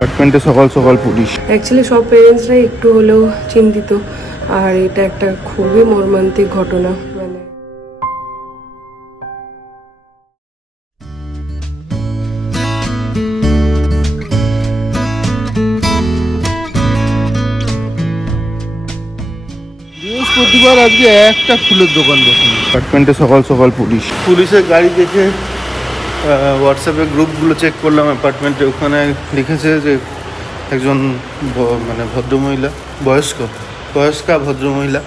অ্যাপার্টমেন্টে সকাল সকাল পুলিশ। অ্যাকচুয়ালি সব প্যারেন্টসরাই একটু হলেও চিন্তিত, আর এটা একটা খুবই মর্মান্তিক ঘটনা। মানে বৃহস্পতিবার আজকে একটা ফুলের দোকান বসেনি। অ্যাপার্টমেন্টে সকাল সকাল পুলিশ। পুলিশের গাড়ি দেখে হোয়াটসঅ্যাপে গ্রুপগুলো চেক করলাম অ্যাপার্টমেন্টে, ওখানে লিখেছে যে একজন মানে ভদ্রমহিলা, বয়স্কা ভদ্রমহিলা,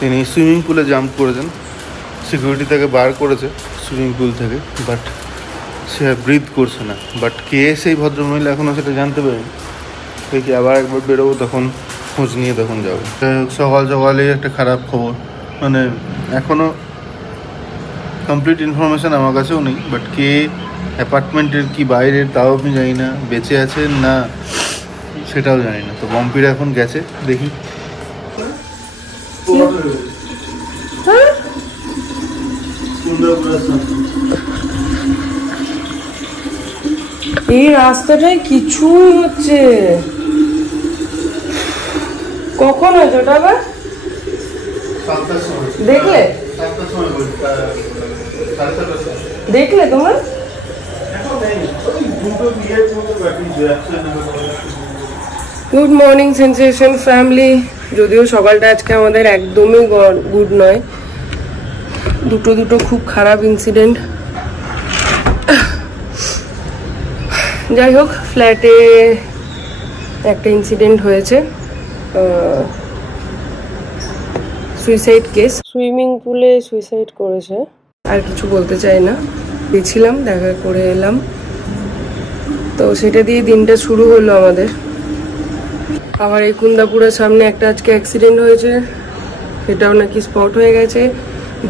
তিনি সুইমিং পুলে জাম্প করেছেন। সিকিউরিটি তাকে বার করেছে সুইমিং পুল থেকে, বাট সে ব্রিথ করছে না। বাট কে সেই ভদ্রমহিলা এখনও সেটা জানতে পারিনি। দেখি আবার একবার বেরোবো, তখন খোঁজ নিয়ে তখন যাবো। সকাল সকালেই একটা খারাপ খবর, মানে এখনও কমপ্লিট ইনফরমেশান আমার কাছেও নেই, বাট কে অ্যাপার্টমেন্টের কি বাইরের তাও আমি জানি না, বেঁচে আছেন না সেটাও জানি না। তো বম্পিরা এখন গেছে, দেখি। এই রাস্তাটায় কিছুই হচ্ছে। কখন হয়েছে ওটা আবার? দেখলে দেখলে তোমার? Good morning sensation family. যদিও সকালটা আজকে আমাদের একদমই গুড নয়, দুটো খুব খারাপ ইনসিডেন্ট। যাই হোক, ফ্ল্যাটে একটা ইনসিডেন্ট হয়েছে, সুইসাইড কেস। সুইমিং পুলে সুইসাইড করেছে, আর কিছু বলতে চাই না। গেছিলাম, দেখা করে এলাম, তো সেটা দিয়ে দিনটা শুরু হলো আমাদের। আবার এই কুন্দাপুরের সামনে একটা আজকে অ্যাক্সিডেন্ট হয়েছে, সেটাও নাকি স্পট হয়ে গেছে।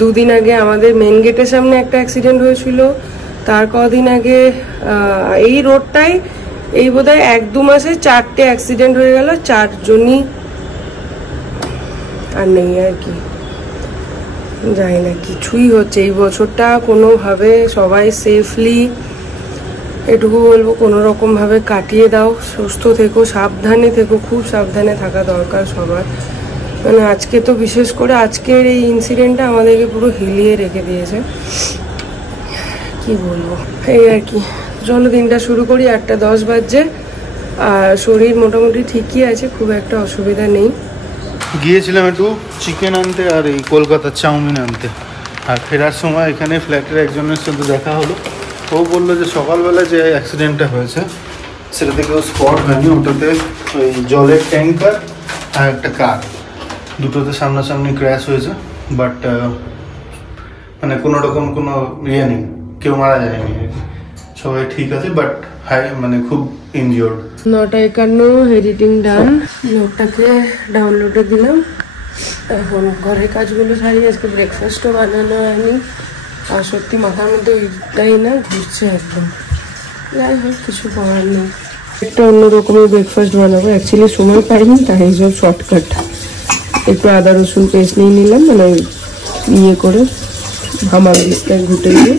দুদিন আগে আমাদের মেন গেটের সামনে একটা অ্যাক্সিডেন্ট হয়েছিল। তার কদিন আগে এই রোডটায় এই বোধহয় 1-2 মাসে 4টে অ্যাক্সিডেন্ট হয়ে গেল, 4 জনই আর নেই আর কি। জানি না, কিছুই হচ্ছে এই বছরটা কোনোভাবে সবাই সেফলি, এটুকু বলবো কোনো রকমভাবে কাটিয়ে দাও। সুস্থ থেকো, সাবধানে থেকো, খুব সাবধানে থাকা দরকার সবার। মানে আজকে তো বিশেষ করে আজকের এই ইনসিডেন্টটা আমাদেরকে পুরো হিলিয়ে রেখে দিয়েছে, কি বলবো। এই আর কি, চলো দিনটা শুরু করি। 8:10 বাজছে, আর শরীর মোটামুটি ঠিকই আছে, খুব একটা অসুবিধা নেই। গিয়েছিলাম একটু চিকেন আনতে আর এই কলকাতার চাউমিন আনতে, আর ফেরার সময় এখানে ফ্ল্যাটের একজনের সাথে দেখা হলো। ও বললো যে সকালবেলা যে অ্যাক্সিডেন্টটা হয়েছে সেটা থেকে স্পট হয়নি, ওটাতে ওই জলের ট্যাঙ্কার আর একটা কার, দুটোতে সামনাসামনি ক্র্যাশ হয়েছে। বাট মানে কোনো রকম কোনো ইয়ে নেই, কেউ মারা যায়নি, সবাই ঠিক আছে, বাট মানে খুব ইনজিওর্ড। 9:51 এডিটিং ডান, নোটটাকে ডাউনলোডে দিলাম। এখন ঘরের কাজগুলো সারি, আজকে ব্রেকফাস্টও বানানো হয়নি, আর সত্যি মাথার মধ্যে ওইটাই না ঘুরছে একদম। যাই হোক, কিছু করার নেই, একটা অন্যরকমের ব্রেকফাস্ট বানাবো। অ্যাকচুয়ালি সময় পাইনি, তাই সব শর্টকাট। একটু আদা রসুন পেস্ট নিয়ে নিলাম, মানে ইয়ে করে হামাল দিস্তায় ঘুটে দিয়ে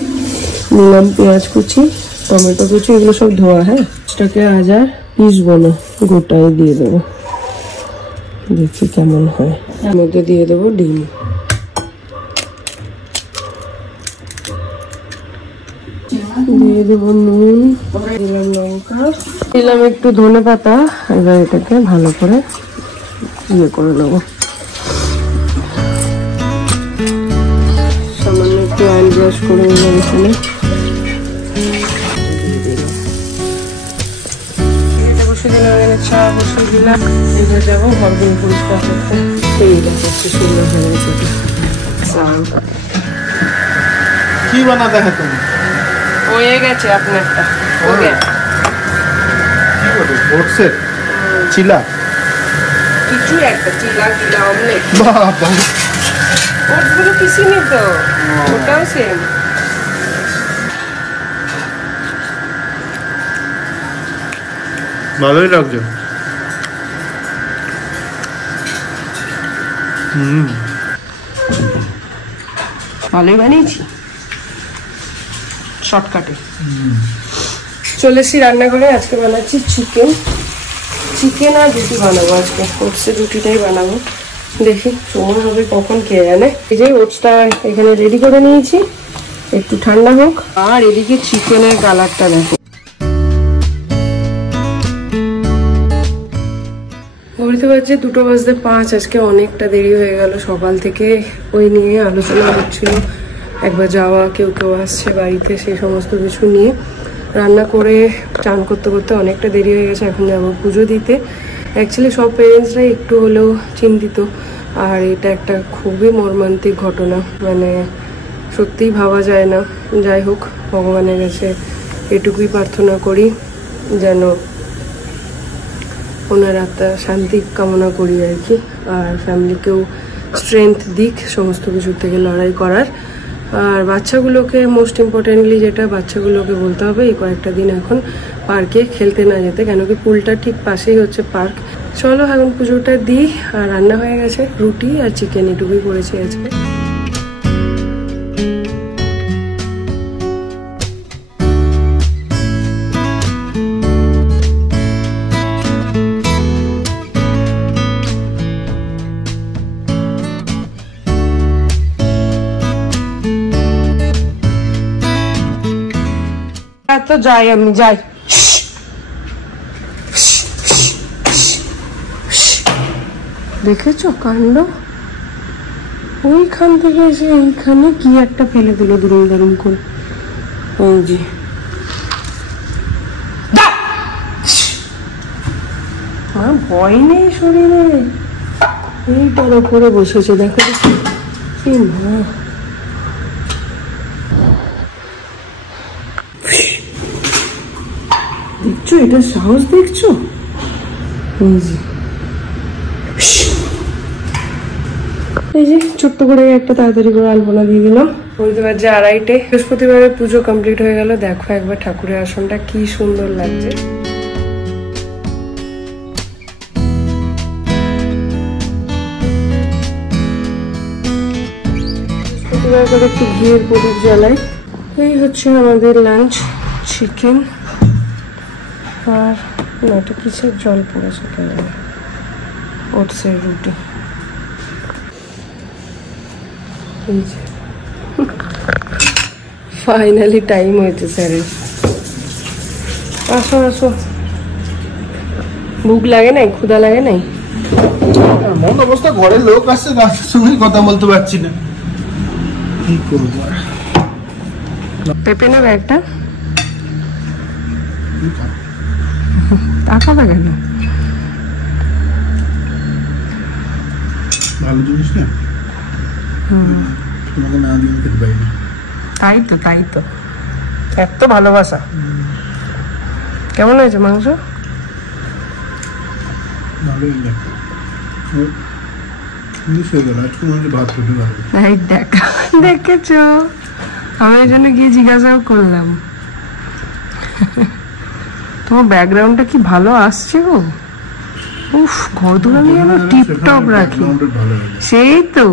নিলাম। পেঁয়াজ কুচি, টমেটো কুচি, এগুলো সব ধোয়া। হ্যাঁ, এটাকে আজ আর পিসবো না, গোটাই দিয়ে দেবো, দেখি কেমন হয়। এর মধ্যে দিয়ে দেবো ডিম, দিয়ে দেবো নুন, দিলাম লঙ্কা, দিলাম একটু ধনে পাতা। এবার এটাকে ভালো করে ইয়ে করে নেবো। সামান্য একটু অয়েল ব্রাশ করে নিলাম এখানে। চা বসে দিলাম, এবার যাবো ঘরগুলো পরিষ্কার করতে। এই দেখতে সুন্দর হয়ে গেছে। কি বানাতে হয় তুমি? হয়ে গেছে আপনারটা। কি বলে ওটসের চিলা? কিছু একটা চিলা অমলেট। বাবা, ওটসগুলো কিসিনি তো, ওটাও সেম। ভালোই লাগছে। ভালোই বানিয়েছি, শর্টকাটে। চলে এসেছি রান্নাঘরে। আজকে বানাচ্ছি চিকেন আর রুটি বানাবো। আজকে ওটসের রুটিটাই বানাবো, দেখি সময় হবে কখন কে জানে। এই যে ওটসটা এখানে রেডি করে নিয়েছি, একটু ঠান্ডা হোক। আর এদিকে চিকেনের কালারটা দেখো। ঘড়িতে বাজছে 2:05। আজকে অনেকটা দেরি হয়ে গেল। সকাল থেকে ওই নিয়ে আলোচনা হচ্ছিল, একবার যাওয়া, কেউ আসছে বাড়িতে, সেই সমস্ত কিছু নিয়ে রান্না করে চান করতে করতে অনেকটা দেরি হয়ে গেছে। এখন যাবো পুজো দিতে। অ্যাকচুয়ালি সব প্যারেন্টসরাই একটু হলেও চিন্তিত, আর এটা একটা খুবই মর্মান্তিক ঘটনা, মানে সত্যিই ভাবা যায় না। যাই হোক, ভগবানের কাছে এটুকুই প্রার্থনা করি যেন ওনার আত্মা শান্তি কামনা করি আর কি, আর ফ্যামিলিকেও স্ট্রেংথ দিক সমস্ত কিছুর থেকে লড়াই করার। আর বাচ্চাগুলোকে মোস্ট ইম্পর্টেন্টলি যেটা, বাচ্চাগুলোকে বলতে হবে এই কয়েকটা দিন এখন পার্কে খেলতে না যেতে, কেন কি পুলটা ঠিক পাশেই হচ্ছে পার্ক। চলো এখন পুজোটা দিই। আর রান্না হয়ে গেছে, রুটি আর চিকেন এটুকুই করেছি আজকে। তো যাই, আমি যাই। দেখেছো কাণ্ড, ওইখান থেকে এসে এইখানে কি একটা ফেলে দিল দুরুম দারুম করে। ওই যে আমার ভয় নেই শরীরে, এইটার ওপরে বসেছে দেখো। মা দেখছো, এটা সাহস দেখছো? এই যে ছোট্ট করে একটা তাড়াতাড়ি করে আলপনা দিয়ে দিলাম। বলতে পারছি 2:30। বৃহস্পতিবারের পুজো কমপ্লিট হয়ে গেল। দেখো একবার ঠাকুরের আসনটা কি সুন্দর লাগছে। বৃহস্পতিবার করে একটু ঘিয়ের প্রদীপ জ্বালাই। এই হচ্ছে আমাদের লাঞ্চ, চিকেন আর এটা কিসের জল পড়েছে কেন, ওটসের রুটি। ফাইনালি টাইম হয়েছে স্যারের। আসো আসো, ভুক লাগে নাই, ক্ষুধা লাগে নাই? এমন অবস্থা, ঘরের লোক আসছে, তার সঙ্গে কথা বলতে পারছি না, কি করবো। পেঁপে নেবে একটা? টাকা কেন? ভালো জিনিস না, তোমাকে না দিয়ে খেতে পারি না। তাই তো এত ভালোবাসা। কেমন হয়েছে মাংস? ভালোই লাগে, মিস হয়ে গেল। আজকে মনে হচ্ছে ভাত খেতে পারবো। দেখেছো, আমি এই জন্য গিয়ে জিজ্ঞাসাও করলাম। তোমার ব্যাকগ্রাউন্ডটা কি ভালো আসছে গো। উফ, ঘর দুটো আমি যেন টিপটপ রাখি। সেই তো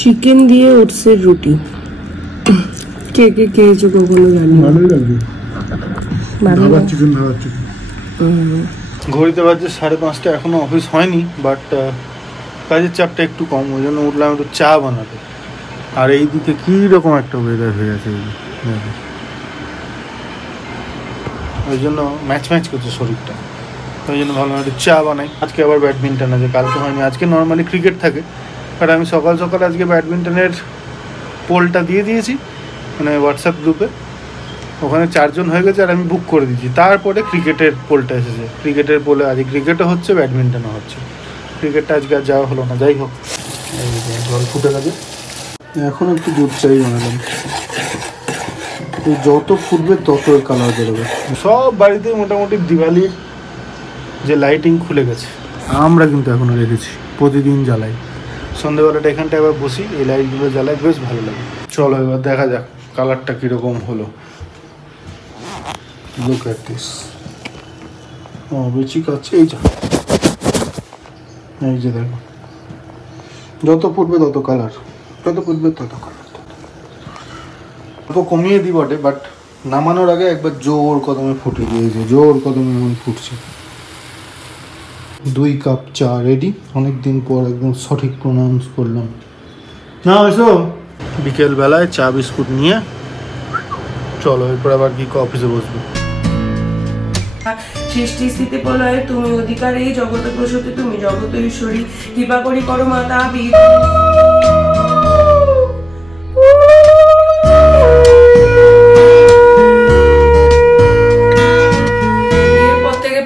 চিকেন দিয়ে ওটসের রুটি। কে কে খেয়েছো কখনো জানি? ভালোই লাগছে, ভাবার চিকেন, ভাবার চিকেন। ঘড়িতে বাজছে 5:30, এখনো অফিস হয়নি, বাট কাজের চাপটা একটু কম, ওই জন্য উঠলাম একটু চা বানাতে। আর এইদিকে কি রকম একটা ওয়েদার হয়ে গেছে, ওই জন্য ম্যাচ করছে শরীরটা, ওই জন্য ভাবলাম একটু চা বানাই। আজকে আবার ব্যাডমিন্টন আছে, কালকে হয়নি। আজকে নর্মালি ক্রিকেট থাকে, বাট আমি সকাল সকাল আজকে ব্যাডমিন্টনের পোলটা দিয়ে দিয়েছি, মানে হোয়াটসঅ্যাপ গ্রুপে। ওখানে 4 জন হয়ে গেছে, আর আমি বুক করে দিয়েছি। তারপরে ক্রিকেটের পোলটা এসেছে। ক্রিকেটের পোলে আজকে ক্রিকেটও হচ্ছে, ব্যাডমিন্টনও হচ্ছে। ক্রিকেটটা আজকে আর যাওয়া হলো না। যাই হোক, জল ফুটে গেছে, এখন একটু দুধ চাই বানালাম। যত ফুটবে তত কালার বেরোবে। সব বাড়িতে মোটামুটি দিওয়ালির যে লাইটিং খুলে গেছে, আমরা কিন্তু এখনো রেখেছি, প্রতিদিন জ্বালাই। সন্ধ্যেবেলাটা এখানটা এবার বসি, এই লাইটগুলো জ্বালাই, বেশ ভালো লাগে। চলো এবার দেখা যাক কালারটা কীরকম হলো। Look at this. বেশি কাছে এই যে দেখো, যত ফুটবে তত কালার, যত ফুটবে তত কালার। তো কমিয়ে দিই বটে, বাট নামানোর আগে একবার জোর কদমে ফুটিয়ে দিয়েছে, জোর কদমে এমন ফুটছে। 2 কাপ চা রেডি। অনেকদিন পর একদম সঠিক প্রোনাউন্স করলাম। না এসো, বিকেলবেলায় চা বিস্কুট নিয়ে চলো, এরপর আবার কি অফিসে বসবো। সৃষ্টি স্থিতি প্রলয়ে তুমি অধিকারী, জগত প্রসূতি তুমি জগত ঈশ্বরী, কৃপা করি করো মাতা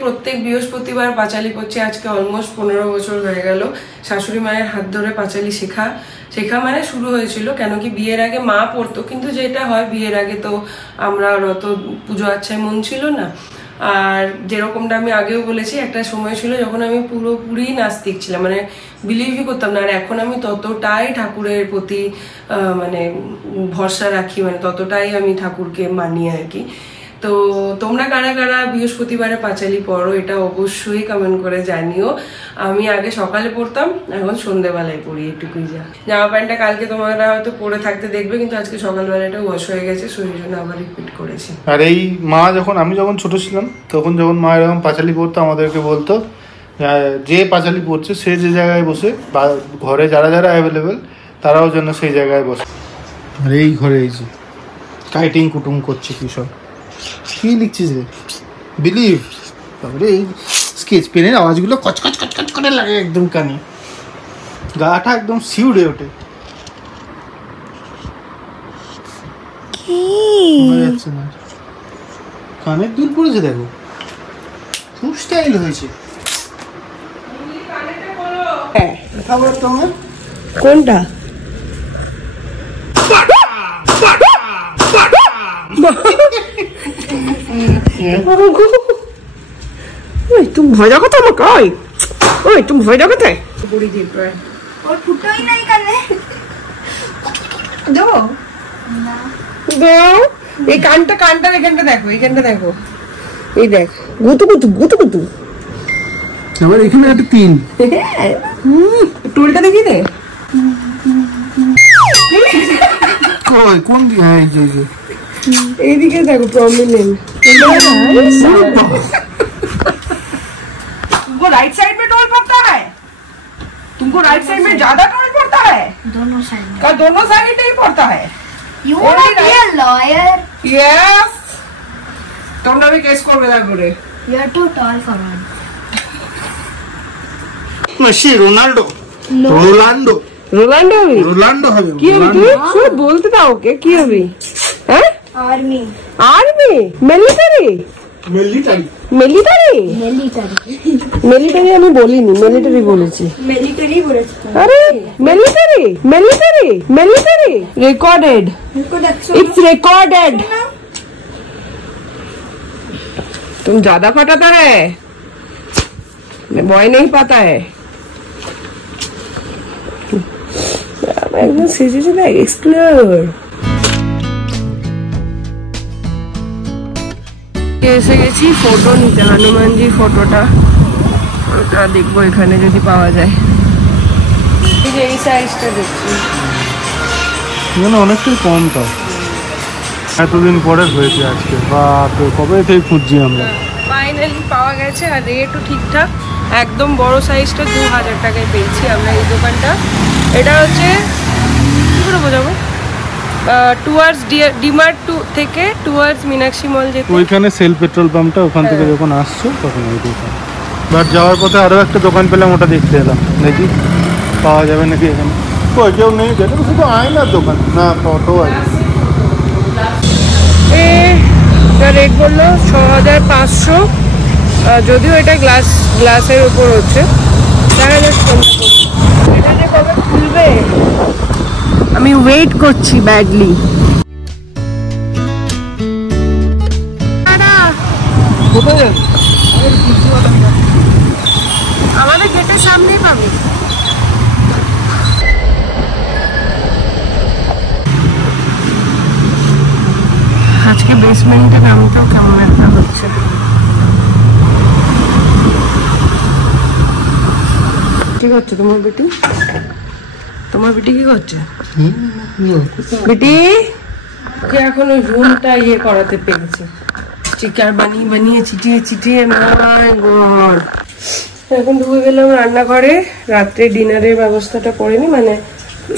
প্রত্যেক বৃহস্পতিবার পাঁচালি করছি। আজকে অলমোস্ট 15 বছর হয়ে গেল। শাশুড়ি মায়ের হাত ধরে পাঁচালি শেখা মানে শুরু হয়েছিল। কেন কি বিয়ের আগে মা পড়তো, কিন্তু যেটা হয় বিয়ের আগে তো আমরা অত পুজো আচ্ছায় মন ছিল না। আর যেরকমটা আমি আগেও বলেছি, একটা সময় ছিল যখন আমি পুরোপুরি নাস্তিক ছিলাম, মানে বিলিভই করতাম না। আর এখন আমি ততটাই ঠাকুরের প্রতি মানে ভরসা রাখি, মানে ততটাই আমি ঠাকুরকে মানি আর কি। তো তোমরা কারা কারা বৃহস্পতিবারে পাঁচালি পড়ো এটা অবশ্যই কমেন্ট করে জানিও। আমি আগে সকালে পড়তাম, এখন সন্ধ্যেবেলায় পড়ি, এটুকুই যা। জামা প্যান্টটা কালকে তোমরা হয়তো পরে থাকতে দেখবে, কিন্তু আজকে সকালবেলাটা ওয়াশ হয়ে গেছে, সেই জন্য আবার রিপিট করেছি। আর এই মা আমি যখন ছোট ছিলাম তখন যখন মা এরকম পাঁচালি পড়তো আমাদেরকে বলতো যে পাঁচালি পড়ছে সে যে জায়গায় বসে, বা ঘরে যারা যারা অ্যাভেলেবেল তারাও যেন সেই জায়গায় বসে। আর এই ঘরে এই যে কাইটিং কুটুম করছে কি সব, কি লিখছিস রে? বিলিভ। তারপরে এই স্কেচ পেনের আওয়াজগুলো কচকচ কচকচ করে লাগে একদম কানে, গাটা একদম শিউরে ওঠে। যাচ্ছে না, কানের দুল পড়েছে দেখো, খুব স্টাইল হয়েছে। খবর তোমার কোনটা? তুমি ভয় দেখো তো আমাকে, ওই তুমি ভয় দেখো তাই বুড়ি দিয়ে প্রায় ওর ফুটোই নাই কানে দাও দাও। এই কানটা এখানটা দেখো, এখানটা দেখো, এই দেখ গুতু গুতু গুতু গুতু। আমার এখানে একটা তিন টুলটা দেখি দে। কোন দিকে? এইদিকে দেখো প্রমিনেন্ट। तुमको राइट साइड में टोल पड़ता है? तुमको राइट साइड में ज्यादा टोल पड़ता है? दोनों साइड में। क्या दोनों साइड नहीं पड़ता है? You wanna be a lawyer? Yes. তোমরা भी केस করবে তারপরে। You are too tall for one. Messi, Ronaldo, Ronaldo হবে। কি হবে তুই? সব বলতে দাও ওকে, কি হবে? হ্যাঁ? Army. মিলিটারি আমি বলিনি, মিলিটারি বলেছি। Military বলেছি। আরে মিলিটারি রেকর্ডেড, इट्स रिकॉर्डेड। तुम ज्यादा फटाता है, बॉय नहीं पाता है। एकदम सीरियस है, एक्सप्लोर। এসে গেছি ফটো নিতে, হনুমানজির ফটোটা, ওটা দেখবো এখানে যদি পাওয়া যায়। এই সাইজটা দেখছি, এখানে অনেকটাই কম, তাও এতদিন পরে হয়েছে আজকে। বাপরে, কবে থেকে খুঁজছি আমরা, ফাইনালি পাওয়া গেছে। আর রেটও ঠিকঠাক, একদম বড় সাইজটা 2000 টাকায় পেয়েছি আমরা এই দোকানটা। এটা হচ্ছে কি করে বোঝাবো, টুয়ার্ডস ডিমার্ট থেকে টুয়ার্ডস মীনাক্ষী মল যেতে, ওইখানে সেল পেট্রোল পাম্পটা, ওখান থেকে যখন আসছো তখন ওই দোকান। বাট যাওয়ার পথে আরও একটা দোকান পেলাম, ওটা দেখতে এলাম, দেখি পাওয়া যাবে নাকি এখানে। ওই কেউ নেই, যেটা শুধু আয়নার দোকান না, ফটো আছে। রেট বললো 6500, যদিও এটা গ্লাসের উপর হচ্ছে। দেখা যাক এটা যে কবে খুলবে, আমি ওয়েট করছি ব্যাডলি। আমাদের গেটের সামনেই পাবে। আজকে বেসমেন্টে নামতেও কেমন একটা হচ্ছে। কি করছে তোমার বেটি? তোমার বেটি কি করছে? বেটি ওকে এখন ওই রুমটা করাতে পেরেছি, স্টিকার বানিয়ে চিটিয়ে মাই গড। এখন ঢুকে গেলাম রান্নাঘরে। রাত্রে ডিনারের ব্যবস্থাটা করিনি, মানে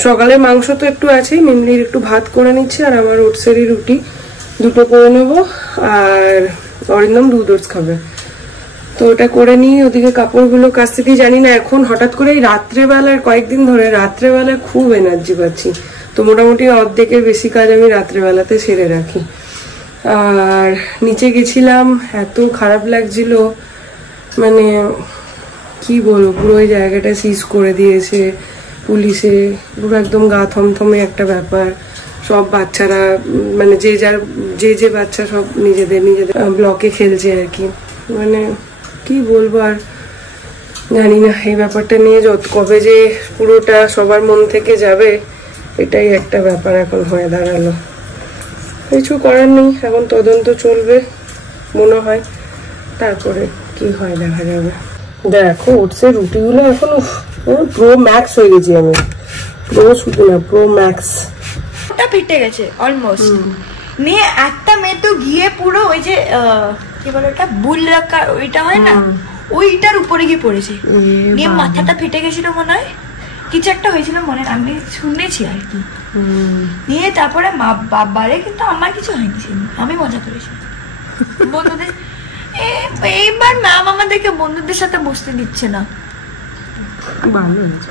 সকালে মাংস তো একটু আছেই, মিমলির একটু ভাত করে নিচ্ছি, আর আমার ওটসেরই রুটি দুটো করে নেবো, আর অরিন্দম দুধ ওটস খাবে, তো ওটা করে নিই। ওদিকে কাপড়গুলো কাচতে দিই। জানি না এখন হঠাৎ করে এই রাত্রেবেলার কয়েকদিন ধরে রাত্রেবেলায় খুব এনার্জি পাচ্ছি, তো মোটামুটি অর্ধেকের বেশি কাজ আমি রাত্রেবেলাতে সেরে রাখি। আর নিচে গেছিলাম, এত খারাপ লাগছিল, মানে কি বলবো, পুরো ওই জায়গাটা সিজ করে দিয়েছে পুলিশে, পুরো একদম গা থমথমে একটা ব্যাপার। সব বাচ্চারা, মানে যে বাচ্চা সব নিজেদের ব্লকে খেলছে আর কি, মানে কি বলবো আর জানি না। এই ব্যাপারটা নিয়ে কবে যে পুরোটা সবার মন থেকে যাবে, এটাই একটা ব্যাপার এখন হয়ে দাঁড়ালো। কিছু করার নেই, এখন তদন্ত চলবে মনে হয়, তারপরে কি হয় দেখা যাবে। দেখো ওটসের রুটিগুলো এখন প্রো ম্যাক্স হয়ে গেছি আমি, প্রো শুধু না প্রো ম্যাক্স। ওটা ফেটে গেছে অলমোস্ট, নিয়ে একটা মেয়ে তো গিয়ে পুরো ওই যে কি বলে ওটা বুল রাখা ওইটা হয় না, ওইটার উপরে গিয়ে পড়েছে, নিয়ে মাথাটা ফেটে গেছিল মনে হয়, কিছু একটা হয়েছিল মনে হয়, আমি শুনেছি আর কি। নিয়ে তারপরে বাবারে, কিন্তু আমার কিছু হয়নি, আমি মজা করেছি বন্ধুদের। এইবার ম্যাম আমাদেরকে বন্ধুদের সাথে বসতে দিচ্ছে না। ভালো হয়েছে,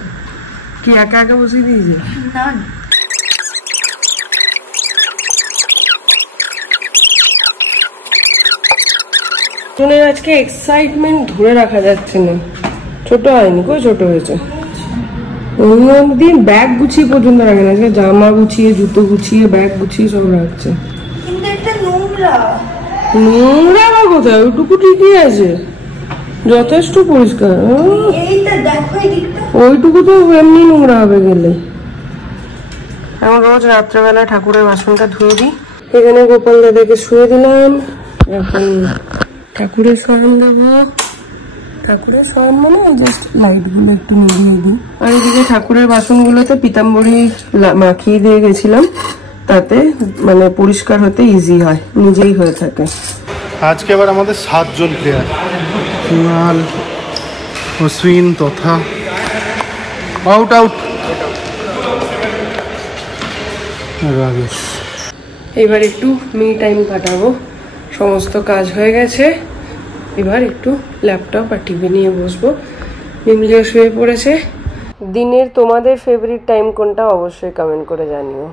কি একা একা বসিয়ে দিয়েছে? না আজকে এক্সাইটমেন্ট ধরে রাখা যাচ্ছে না, ছোট হয়নি, কই ছোট হয়েছে। অন্যদিন ব্যাগ গুছিয়ে পর্যন্ত রাখে না, আজকে জামা গুছিয়ে, জুতো গুছিয়ে, ব্যাগ গুছিয়ে সব রাখছে। কিন্তু এটা নোংরা। নোংরা বা কোথায়, ওইটুকু ঠিকই আছে, যথেষ্ট পরিষ্কার। এইটা দেখো, এদিকটা ওইটুকু তো এমনি নোংরা হবে গেলে। এখন রোজ রাত্রেবেলা ঠাকুরের বাসনটা ধুয়ে দিই। এখানে গোপাল দাদাকে শুয়ে দিলাম, এখন ঠাকুরের শয়ন দেবো। ঠাকুরের শয়ন মানে জাস্ট লাইট গুলো একটু নিভিয়ে দিই। আর এদিকে ঠাকুরের বাসনগুলোতে পিতাম্বরী মাখিয়ে দিয়ে গেছিলাম, তাতে মানে পরিষ্কার হতে ইজি হয়, নিজেই হয়ে থাকে। আজকে আবার আমাদের 7 জন প্লেয়ার, কুণাল, অশ্বিন তথা আউট রাগেশ। এবার একটু মি টাইম কাটাবো, সমস্ত কাজ হয়ে গেছে, এবার একটু ল্যাপটপ আর টিভি নিয়ে বসবো। মিমলিও শুয়ে পড়েছে। দিনের তোমাদের ফেভারিট টাইম কোনটা অবশ্যই কমেন্ট করে জানিও।